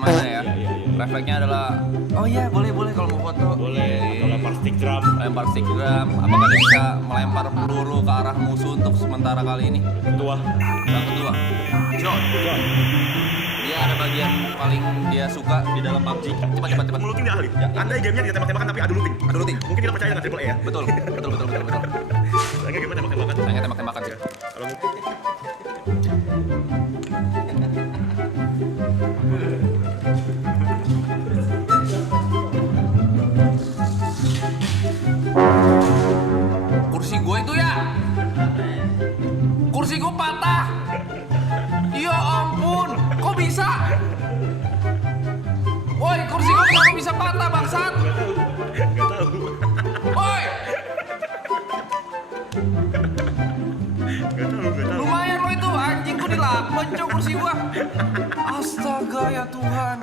mana ya? Refleksnya adalah, oh iya boleh kalau mau foto. Boleh, lempar stick drum. Lempar stick drum. Apakah dia bisa melempar peluru ke arah musuh untuk sementara kali ini? Ketua. Yang kedua, John. Dia ada bagian paling dia suka di dalam PUBG. Cepat. Meluting dia ahli. Andai gamenya tidak tembak-tembakan tapi adu looting. Adu looting. Mungkin kita percaya dengan triple E ya. Betul. Sayangnya gamenya tembak-tembakan. Sayangnya tembak-tembakan sih. Kalau Kursi gue itu ya. Kursi gue patah. Ya ampun, kok bisa? Woi, kursi gue kenapa bisa patah, bangsat? nggak tahu. Woi, Nggak tahu. lumayan lo itu, anjing gue dilakban cok kursi gue. Astaga ya Tuhan.